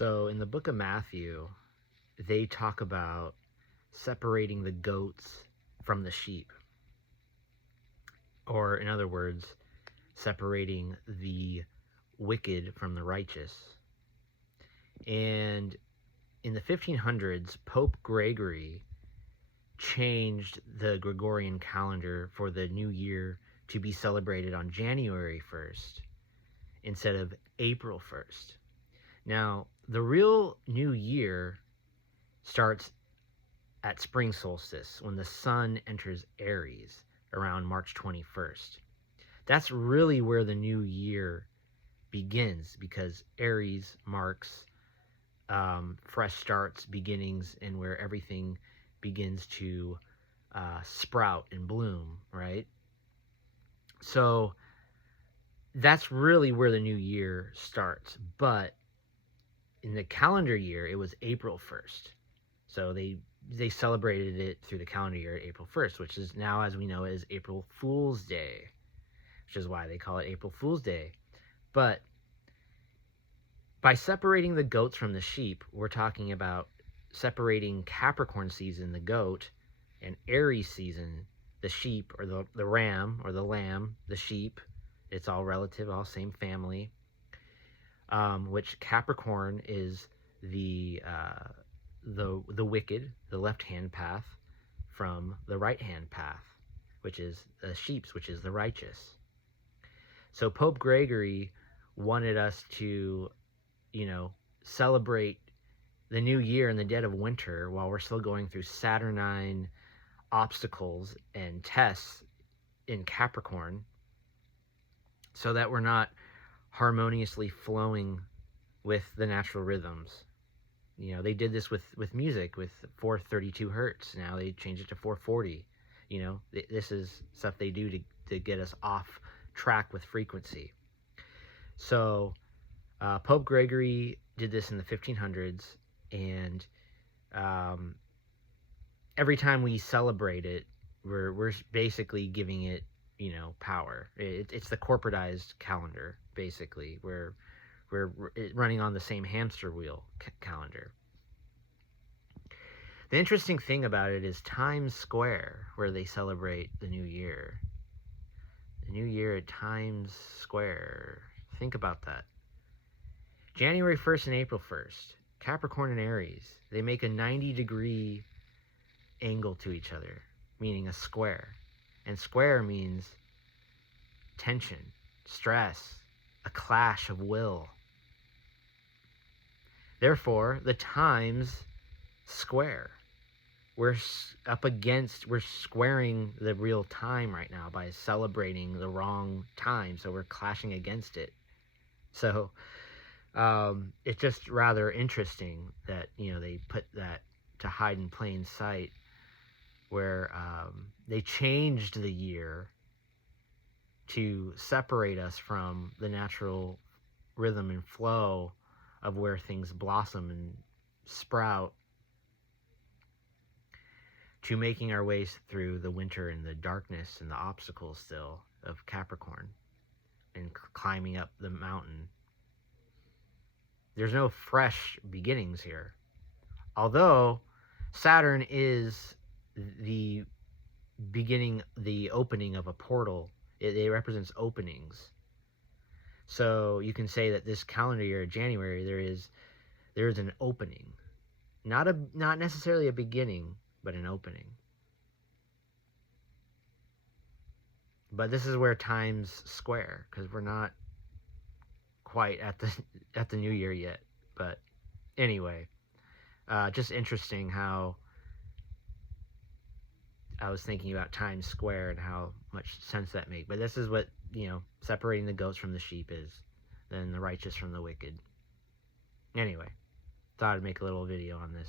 So in the book of Matthew, they talk about separating the goats from the sheep. Or, in other words, separating the wicked from the righteous. And in the 1500s, Pope Gregory changed the Gregorian calendar for the new year to be celebrated on January 1st instead of April 1st. Now, the real new year starts at spring solstice when the sun enters Aries around March 21st. That's really where the new year begins, because Aries marks fresh starts, beginnings, and where everything begins to sprout and bloom, right? So that's really where the new year starts. But in the calendar year, it was April 1st. So they celebrated it through the calendar year April 1st, which is now, as we know, is April Fool's Day, which is why they call it April Fool's Day. But by separating the goats from the sheep, we're talking about separating Capricorn season, the goat, and Aries season, the sheep, or the ram, or the lamb, the sheep. It's all relative, all same family. Which Capricorn is the wicked, the left-hand path, from the right-hand path, which is the sheep's, which is the righteous. So Pope Gregory wanted us to, celebrate the new year in the dead of winter while we're still going through Saturnine obstacles and tests in Capricorn, so that we're not harmoniously flowing with the natural rhythms. They did this with music with 432 hertz. Now they changed it to 440. This is stuff they do to get us off track with frequency. So Pope Gregory did this in the 1500s, and every time we celebrate it, we're basically giving it, power. It's the corporatized calendar, basically. We're running on the same hamster wheel calendar. The interesting thing about it is Times Square, where they celebrate the new year. The new year at Times Square. Think about that. January 1st and April 1st, Capricorn and Aries, they make a 90-degree angle to each other, meaning a square. And square means tension, stress, a clash of will. Therefore, the Times Square. We're squaring the real time right now by celebrating the wrong time, so we're clashing against it. So it's just rather interesting that, they put that to hide in plain sight, where they changed the year to separate us from the natural rhythm and flow of where things blossom and sprout, to making our way through the winter and the darkness and the obstacles still of Capricorn and climbing up the mountain. There's no fresh beginnings here. Although Saturn is the beginning, the opening of a portal. It represents openings. So you can say that this calendar year, January, there is an opening. Not necessarily a beginning, but an opening. But this is where Times Square, because we're not quite at the new year yet. But anyway, just interesting how I was thinking about Times Square and how much sense that makes. But this is what, separating the goats from the sheep is, then the righteous from the wicked. Anyway, thought I'd make a little video on this.